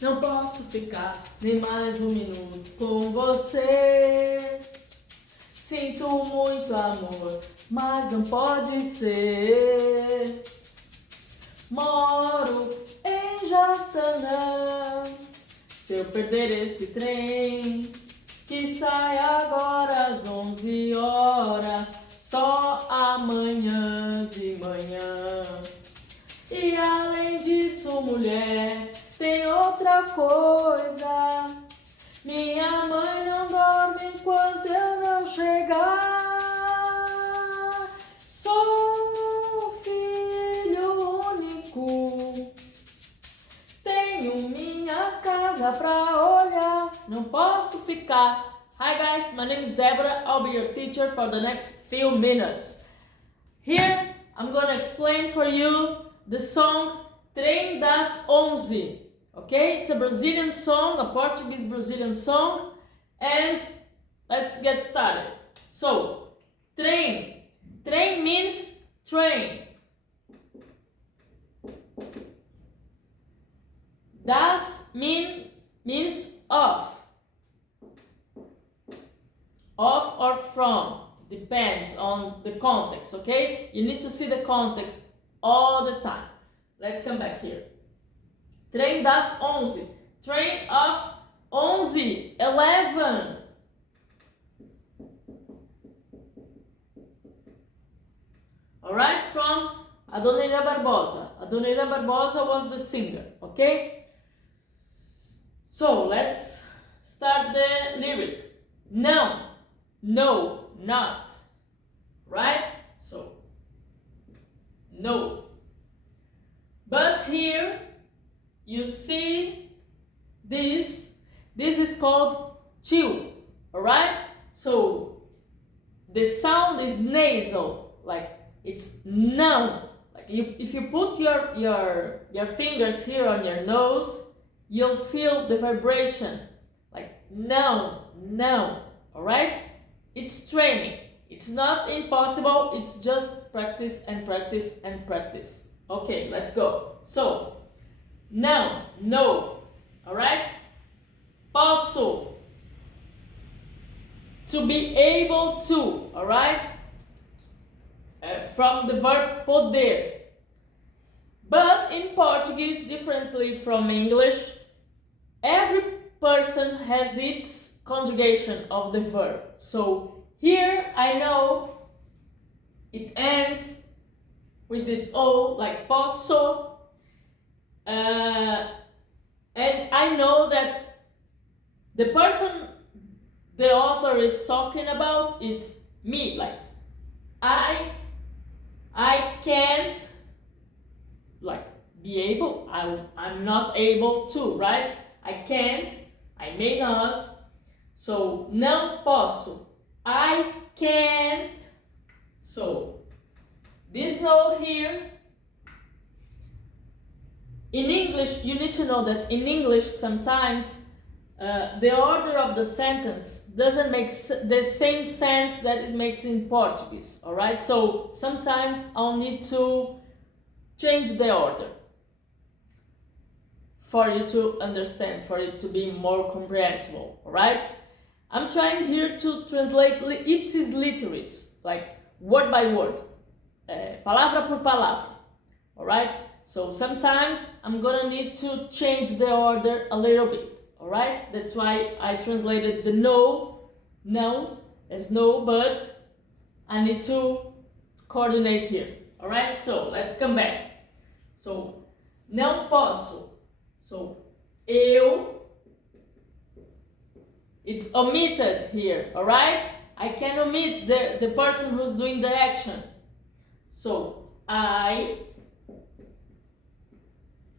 Não posso ficar nem mais um minuto com você. Sinto muito amor, mas não pode ser. Moro em Jaçanã. Se eu perder esse trem, que sai agora às 11 horas, só amanhã de manhã. E além disso, mulher, tem outra coisa. Minha mãe não dorme enquanto eu não chegar. Sou filho único, tenho minha casa pra olhar, não posso ficar. Hi guys, my name is Deborah. I'll be your teacher for the next few minutes. Here, I'm gonna explain for you the song TREM DAS ONZE. Okay, it's a Brazilian song, a Portuguese Brazilian song, and let's get started. So, trem. Trem means train. Das means of. Of or from. Depends on the context, okay? You need to see the context all the time. Let's come back here. Trem das 11. Train of 11. 11. Alright, from Adoniram Barbosa. Adoniram Barbosa was the singer, okay? So, let's start the lyric. Não, no, not. Right? So, no. But here, you see this is called chill, alright? So, the sound is nasal, like it's não. Like if you put your fingers here on your nose, you'll feel the vibration, like não, alright? It's training. It's not impossible, it's just practice and practice and practice. Okay, let's go. So, não, no, alright? Posso, to be able to, alright? From the verb poder. But in Portuguese, differently from English, every person has its conjugation of the verb. So here I know it ends with this O, like posso. And I know that the person the author is talking about, it's me, like I can't, like, be able, I'm not able to, right? I can't, I may not. So, não posso, I can't. So, this no here. In English, you need to know that in English sometimes the order of the sentence doesn't make the same sense that it makes in Portuguese, alright? So sometimes I'll need to change the order for you to understand, for it to be more comprehensible, alright? I'm trying here to translate ipsis literis, like word by word, palavra por palavra, alright? So sometimes I'm gonna need to change the order a little bit. Alright, that's why I translated the no as no, but I need to coordinate here. Alright, so let's come back. So, não posso. So, eu, it's omitted here, alright? I can omit the person who's doing the action. So, I,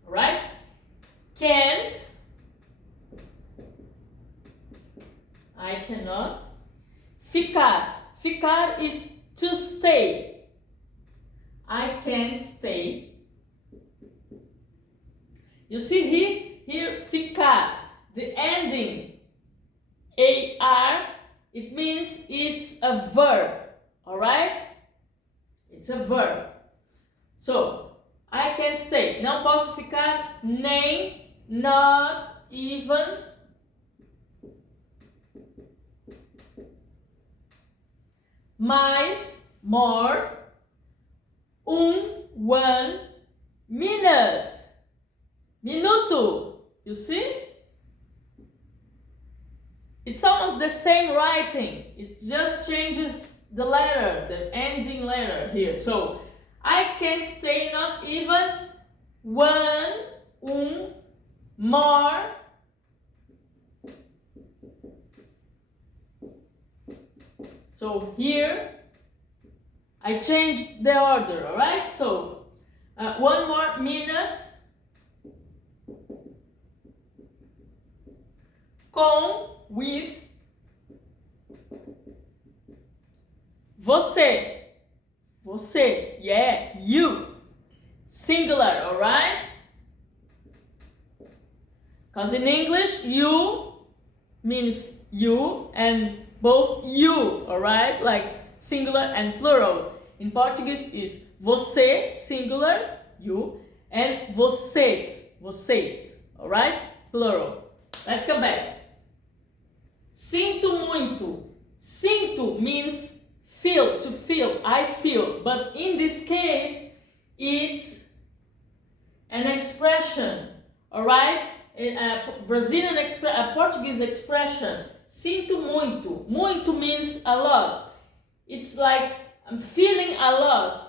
alright? Can't. I cannot. Ficar. Ficar is to stay. I can't stay. You see here ficar, the ending AR, it means it's a verb, alright? It's a verb. So, I can't stay. Não posso ficar nem not even, mais, more, one minute, minuto, you see? It's almost the same writing, it just changes the letter, the ending letter here. So, I can stay not even more. So here, I changed the order, alright? So, one more minute with você. Você, yeah, you. Singular, alright? Because in English, you means you and both you, alright? Like singular and plural. In Portuguese is você, singular, you, and vocês, alright? Plural. Let's come back. Sinto muito. Sinto means feel, to feel, I feel. But in this case, it's an expression, alright? A Brazilian a Portuguese expression. Sinto muito. Muito means a lot. It's like I'm feeling a lot.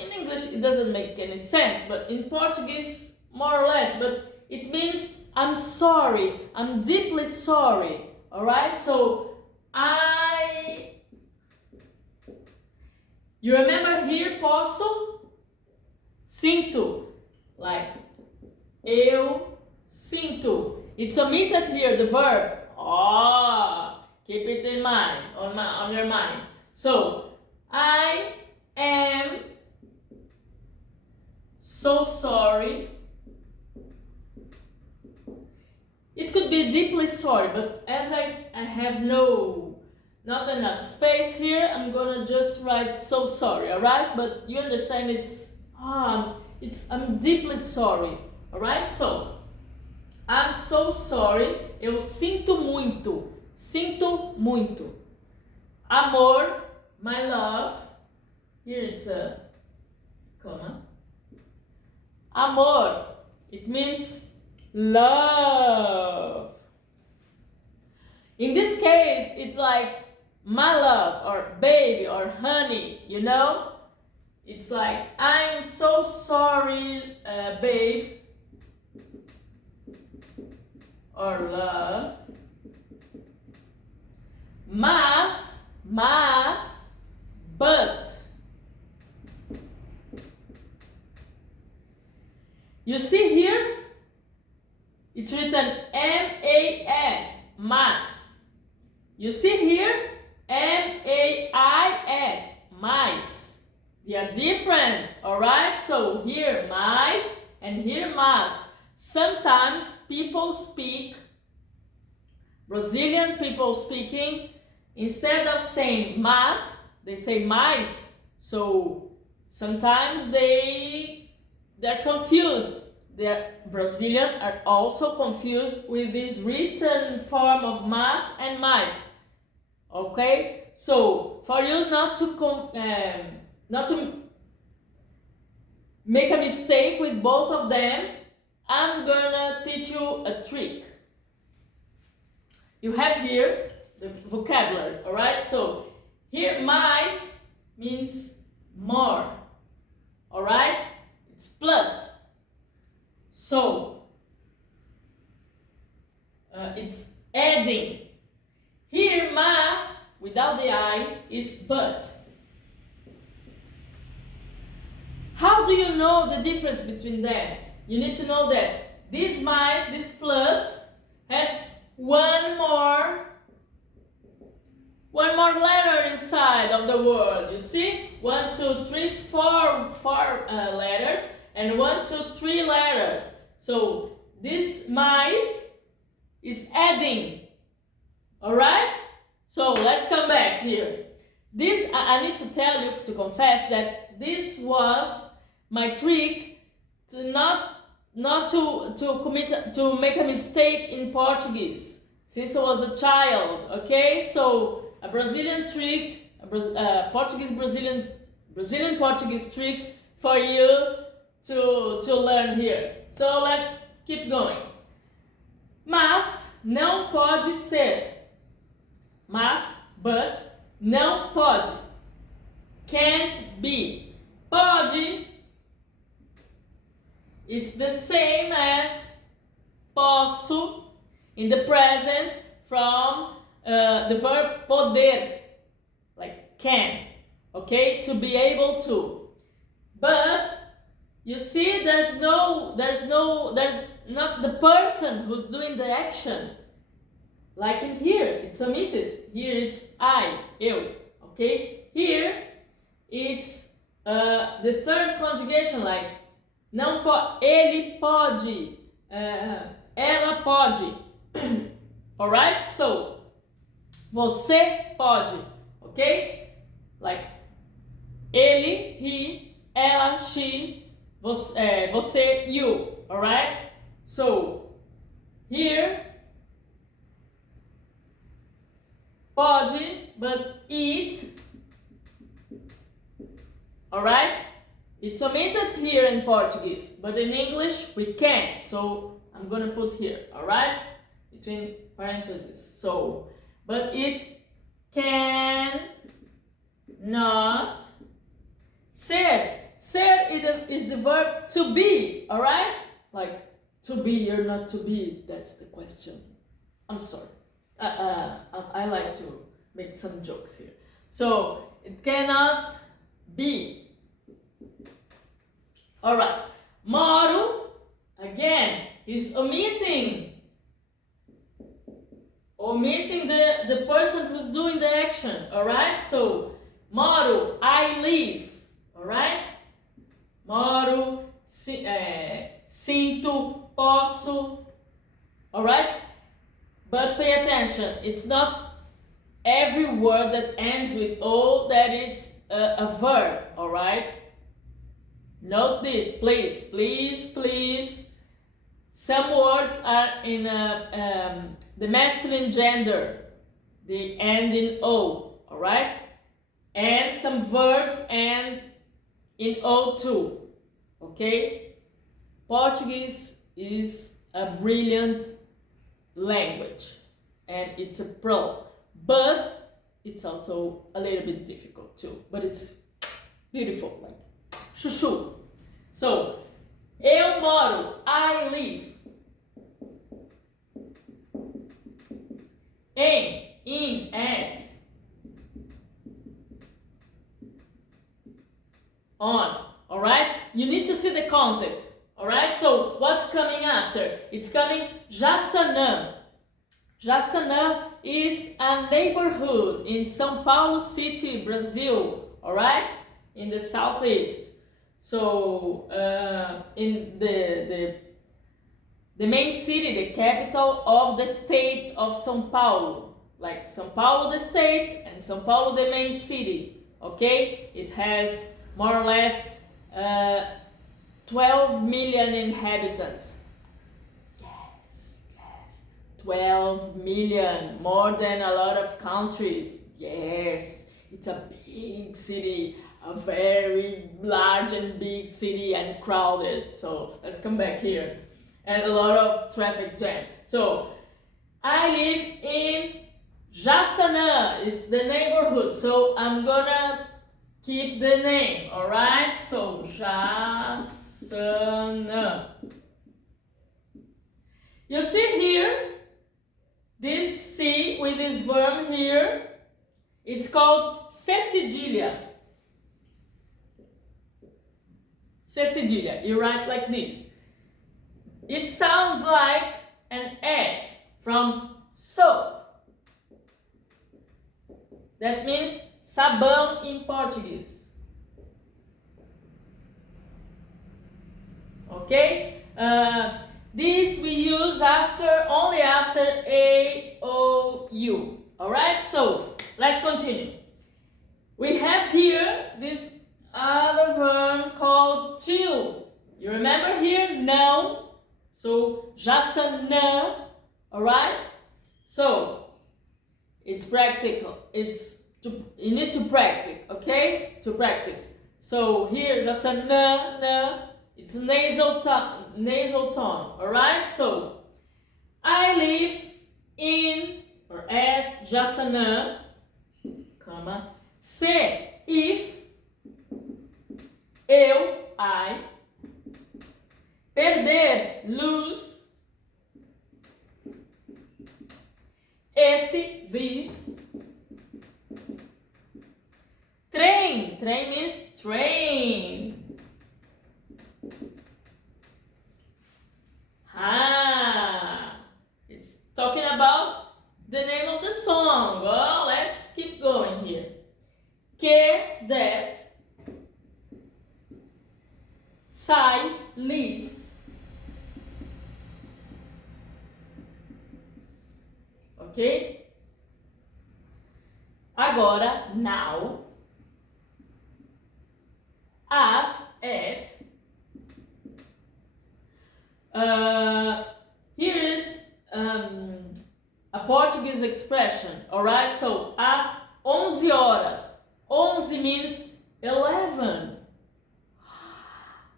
In English it doesn't make any sense, but in Portuguese more or less. But it means I'm sorry. I'm deeply sorry. Alright? So you remember here, posso? Sinto. Like eu sinto. It's omitted here, the verb. Keep it in mind, on your mind. So, I am so sorry. It could be deeply sorry, but as I have not enough space here, I'm gonna just write so sorry, alright? But you understand I'm deeply sorry, alright? So, I'm so sorry, eu sinto muito. Sinto muito. Amor, my love. Here it's a comma. Amor, it means love. In this case, it's like my love or baby or honey, you know? It's like, I'm so sorry, babe. Or love. Mas, but. You see here? It's written M-A-S, mas. You see here? M-A-I-S, mais. They are different, alright? So here, mais, and here, mas. Sometimes people speak, Brazilian people speaking, instead of saying mas, they say mais. So sometimes they're confused. The Brazilian are also confused with this written form of mas and mais. Okay, so for you not to make a mistake with both of them, I'm gonna teach you a trick. You have here the vocabulary, alright? So here mais means more, alright? It's plus. So it's adding. Here mas without the I is but. How do you know the difference between them? You need to know that this mais, this plus, has one more letter inside of the word. You see? 1, 2, 3, 4 letters, and 1, 2, 3 letters. So this mais is adding. Alright? So let's come back here. This, I need to tell you, to confess that this was my trick to not not to make a mistake in Portuguese since I was a child. Okay, so a Brazilian trick, a Brazilian Portuguese trick for you to learn here. So let's keep going. Mas não pode ser. Mas, but, não pode. Can't be. Pode. It's the same as posso in the present from the verb poder, like can, okay, to be able to. But you see, there's not the person who's doing the action. Like in here, it's omitted. Here it's I, eu, okay? Here it's the third conjugation, like não pode, ele pode, ela pode. Alright? So, você pode, okay? Like ele, he, ela, she, você, you. Alright? So, here pode, but it. Alright? It's omitted here in Portuguese, but in English we can't. So I'm gonna put here, alright? Between parentheses. So, but it can not ser. Ser is the verb to be, alright? Like to be or not to be, that's the question. I'm sorry. I like to make some jokes here. So it cannot be. Alright. Moro, again, is omitting the person who's doing the action. Alright? So moro, I live. Alright? Moro, sinto, posso. Alright? But pay attention, it's not every word that ends with O that it's a verb, alright? Note this, please, please, please. Some words are in the masculine gender, they end in O, alright? And some verbs end in O too, okay? Portuguese is a brilliant language and it's a pro, but it's also a little bit difficult too, but it's beautiful, like chuchu. So eu moro, I live. Em, in, at. On, alright? You need to see the context. Alright, so what's coming after? It's coming Jaçanã. Jaçanã is a neighborhood in São Paulo City, Brazil. Alright, in the southeast. So in the main city, the capital of the state of São Paulo. Like São Paulo the state and São Paulo the main city. Okay, it has more or less 12 million inhabitants. Yes, 12 million, more than a lot of countries. Yes, it's a big city, a very large and big city and crowded. So let's come back here. And a lot of traffic jam. So I live in Jaçanã, it's the neighborhood. So I'm gonna keep the name, alright? So Jaçanã. You see here, this C with this verb here, it's called cedilha. Cedilha, you write like this. It sounds like an S from soap. That means sabão in Portuguese. Okay? This we use only after A, O, U. Alright? So, let's continue. We have here this other verb called to. You remember here? Não. So, já não. Alright? So, it's practical. You need to practice, okay? To practice. So, here, já não. It's a nasal tone. Alright? So, I live in or at Jassanã, comma, se, if, eu, I, perder, lose, esse, this, trem means train. It's talking about the name of the song. Well, let's keep going here. Que, that, sai, leaves. Ok? Agora, now, as, at. Here is a Portuguese expression, alright? So, às 11 horas. 11 means 11.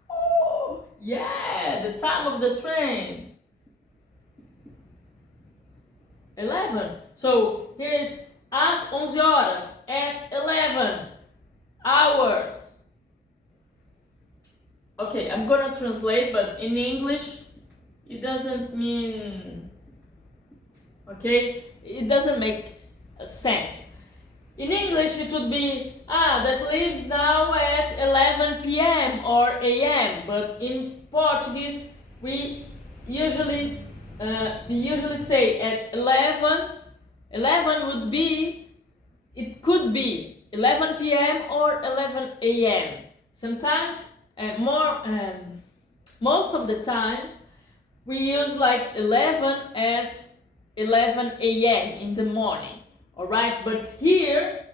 Oh, yeah, the time of the train. 11. So, here is às 11 horas, at 11 hours. Okay, I'm gonna translate, but in English, it doesn't mean, okay, it doesn't make sense. In English, it would be, that leaves now at 11 p.m. or a.m. But in Portuguese, we usually say at 11. 11 would be, it could be 11 p.m. or 11 a.m. Sometimes, most of the times, we use like 11 as 11 a.m. in the morning, alright? But here,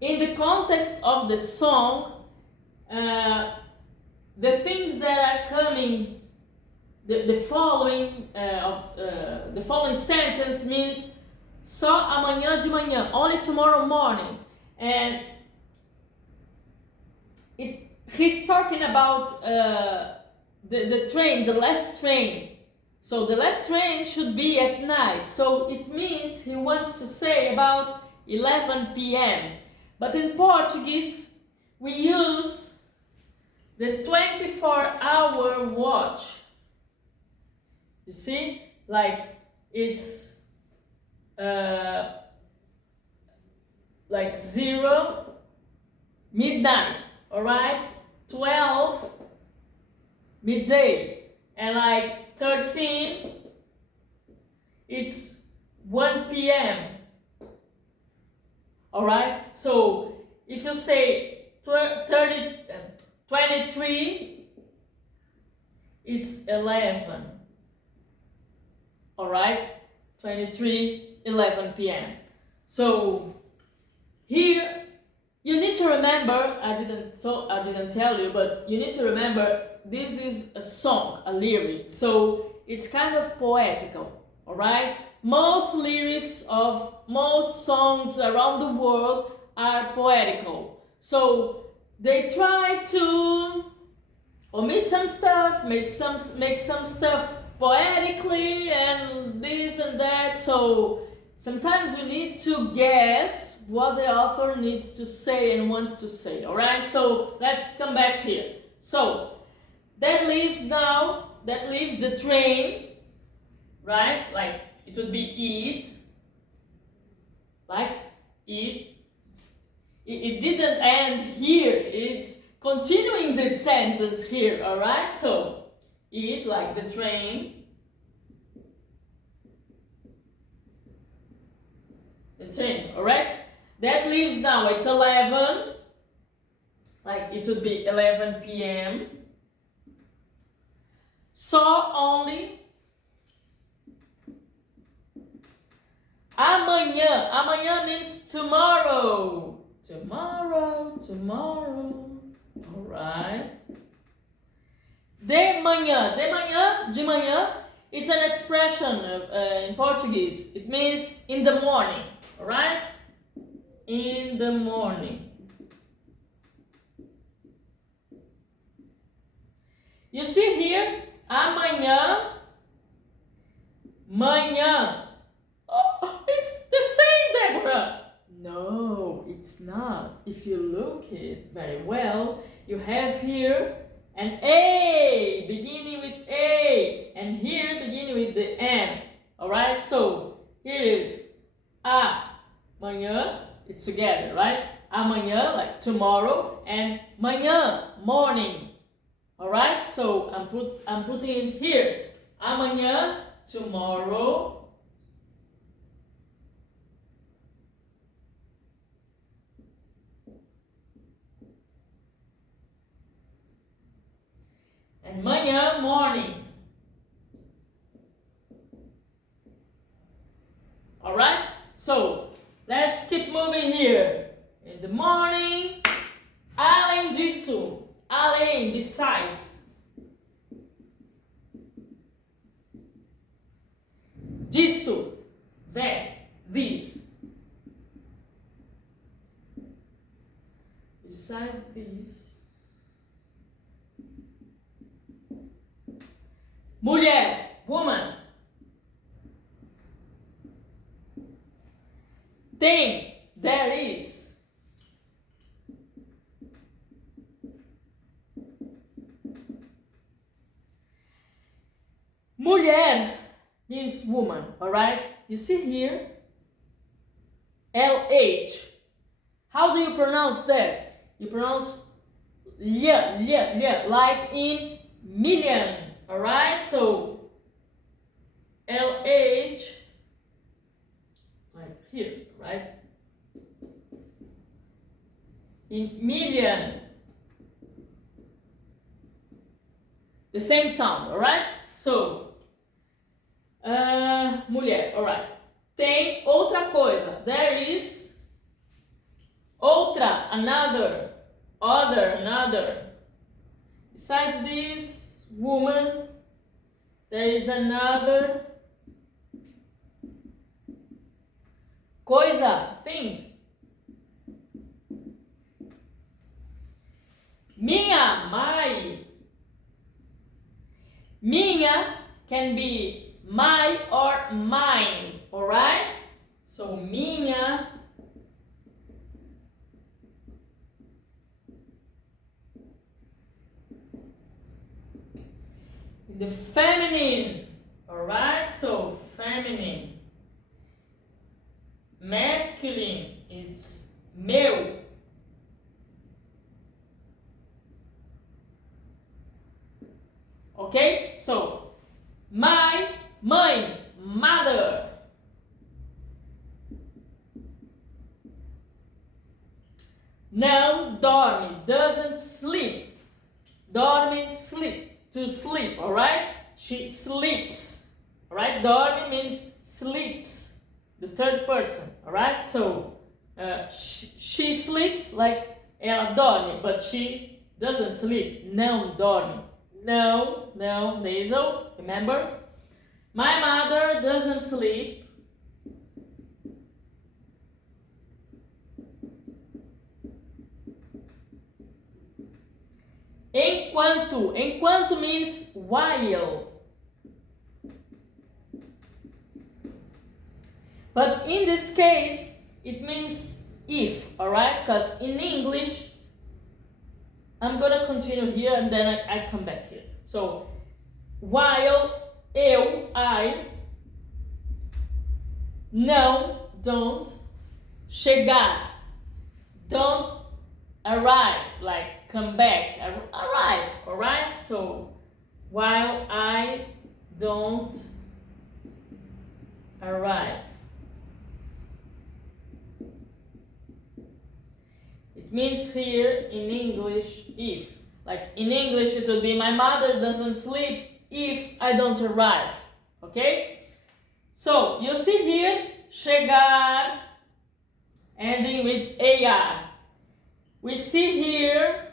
in the context of the song, the things that are coming, the following sentence means só amanhã de manhã, only tomorrow morning. And he's talking about the train, the last train. So the last train should be at night. So it means he wants to say about 11 p.m. But in Portuguese, we use the 24-hour watch. You see? Like it's like 0, midnight, alright? 12, midday. And like 13, it's 1 p.m. Alright? So if you say 23, it's 11. Alright? 23, 11 p.m. So here you need to remember, I didn't tell you, but you need to remember this is a song, a lyric. So it's kind of poetical, alright? Most lyrics of most songs around the world are poetical. So they try to omit some stuff, make some stuff poetically and this and that. So sometimes we need to guess what the author needs to say and wants to say, alright? So let's come back here. So that leaves the train, right? Like it would be eat, like eat. It didn't end here, it's continuing the sentence here, alright? So eat, like the train. The train, alright? That leaves now, it's 11, like it would be 11 p.m. Só only. Amanhã. Amanhã means tomorrow. Tomorrow. Alright. de manhã, it's an expression in Portuguese. It means in the morning, alright? In the morning. You see here, amanhã, manhã. Oh, it's the same, Deborah. No, it's not. If you look it very well, you have here an A, beginning with A, and here beginning with the M. Alright, so here is amanhã, it's together, right? Amanhã, like tomorrow, and manhã, morning. Alright, so I'm putting it here. Amanhã, tomorrow. And manhã, morning. Alright, so let's keep moving here. In the morning, além disso, além, besides. Disso, that, this. Beside this. Mulher, woman. Tem, there is. Mulher means woman, alright? You see here, LH. How do you pronounce that? You pronounce like in million, alright? So, LH, like here, right? In million. The same sound, alright? So, mulher, alright. Tem outra coisa. There is outra, another, other, another. Besides this woman, there is another coisa, thing. Minha, my. Minha can be my or mine, alright? So, minha. The feminine, alright? So, feminine. Masculine, it's meu. Okay? So, my, mãe, mother. Não dorme, doesn't sleep. Dorme, sleep, to sleep, alright? She sleeps, alright? Dorme means sleeps, the third person, alright? So, she sleeps like ela dorme, but she doesn't sleep. Não dorme. No, nasal, remember? My mother doesn't sleep. Enquanto means while. But in this case, it means if, alright? Because in English, I'm gonna continue here and then I come back here. So, while, I, não, don't, chegar, don't arrive, like come back, arrive, alright? So, while I don't arrive. It means here in English, if. Like in English it would be my mother doesn't sleep if I don't arrive. Okay? So, you see here, chegar, ending with AR. We see here,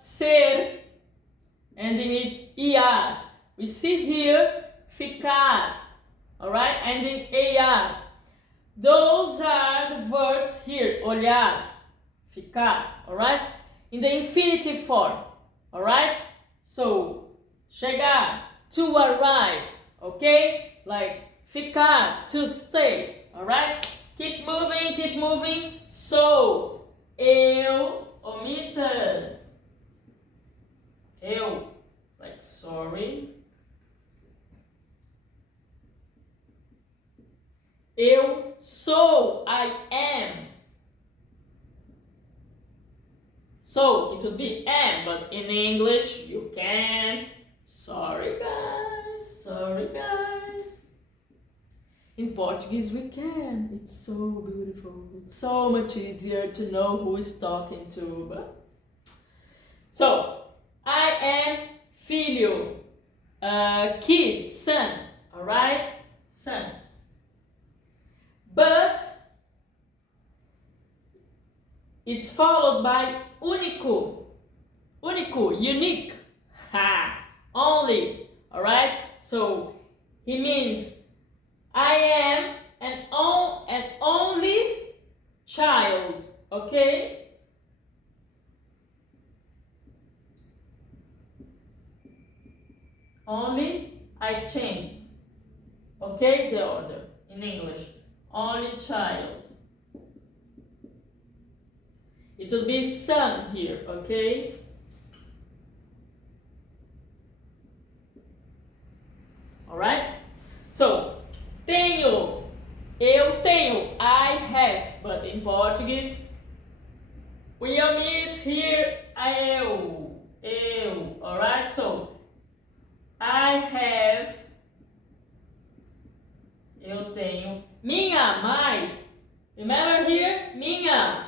ser, ending in ER. We see here ficar, alright, ending AR. Those are the verbs here, olhar, ficar, alright, in the infinitive form, alright? So, chegar, to arrive, okay? Like ficar, to stay, alright? Keep moving, keep moving. So, eu, omitted. Eu, like sorry. Eu sou, I am. So, it would be am, but in English you can't. Sorry guys, sorry guys. In Portuguese we can. It's so beautiful. It's so much easier to know who is talking to. But... So, I am filho, kid, son, alright? Son. But it's followed by único. Único, unique. Ha! Only. Alright? So he means I am an only child. Okay? Only, I changed. Okay? The order in English. Only child. It will be son here, okay? Alright? So, tenho, eu tenho, I have, but in Portuguese, we omit here eu, alright? So, I have, eu tenho, minha mãe, remember here, minha,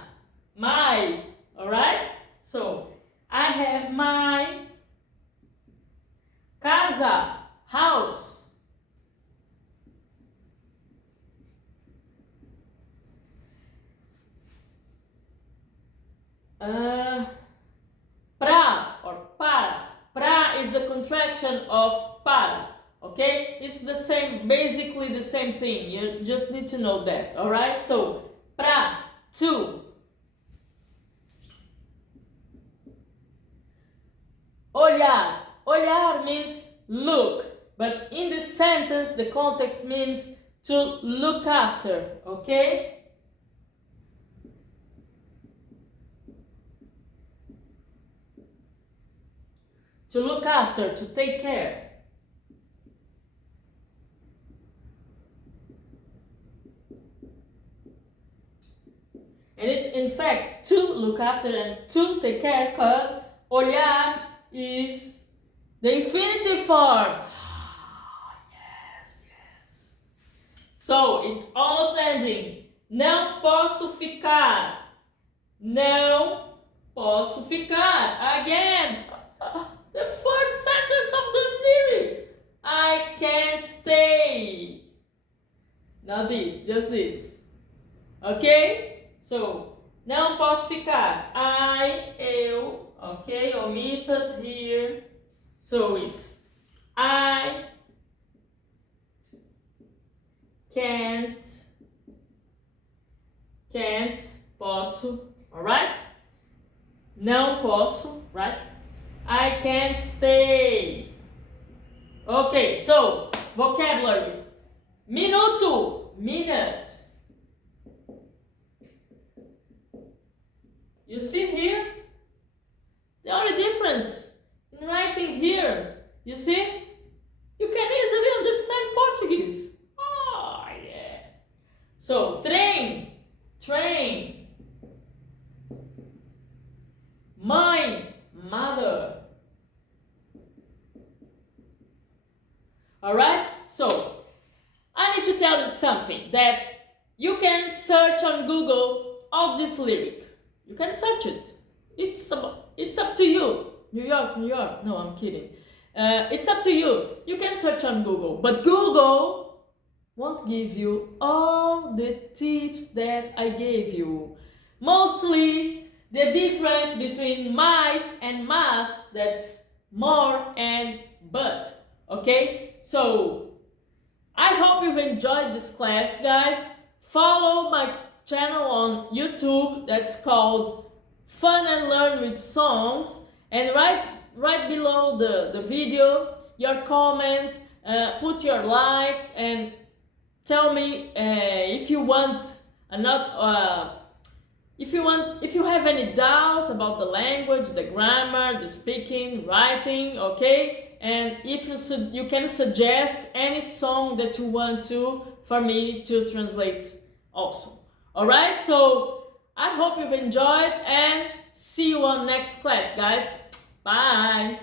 my, alright? So, I have my casa, house. Pra or para. Pra is the contraction of para. Okay? It's the same, basically the same thing. You just need to know that. Alright? So, pra, to. Olhar. Olhar means look. But in this sentence, the context means to look after. Okay? To look after, to take care. And it's in fact to look after and to take care because olhar is the infinitive form. Yes, yes. So it's almost ending. Não posso ficar. Não posso ficar. Again. The first sentence of the lyric. I can't stay. Not this, just this. Okay? So, não posso ficar. Eu, okay, omitted here. So it's I can't, posso, alright? Não posso, right? I can't stay. Okay, so vocabulary. Minuto, minute. You see here? The only difference in writing here, you see? You can easily understand Portuguese. Oh, yeah. So, train. Mãe, mother. Alright? So, I need to tell you something that you can search on Google all this lyric. You can search it. It's up to you. New York. No, I'm kidding. It's up to you. You can search on Google. But Google won't give you all the tips that I gave you. Mostly the difference between mais and mas, that's more, and but. Okay, so I hope you've enjoyed this class, guys. Follow my channel on YouTube that's called Fun and Learn with Songs, and right below the video, your comment, put your like, and tell me if you want if you have any doubt about the language, the grammar, the speaking, writing, okay? And if you can suggest any song that you want for me to translate also. All right? So I hope you've enjoyed, and see you on next class, guys. Bye.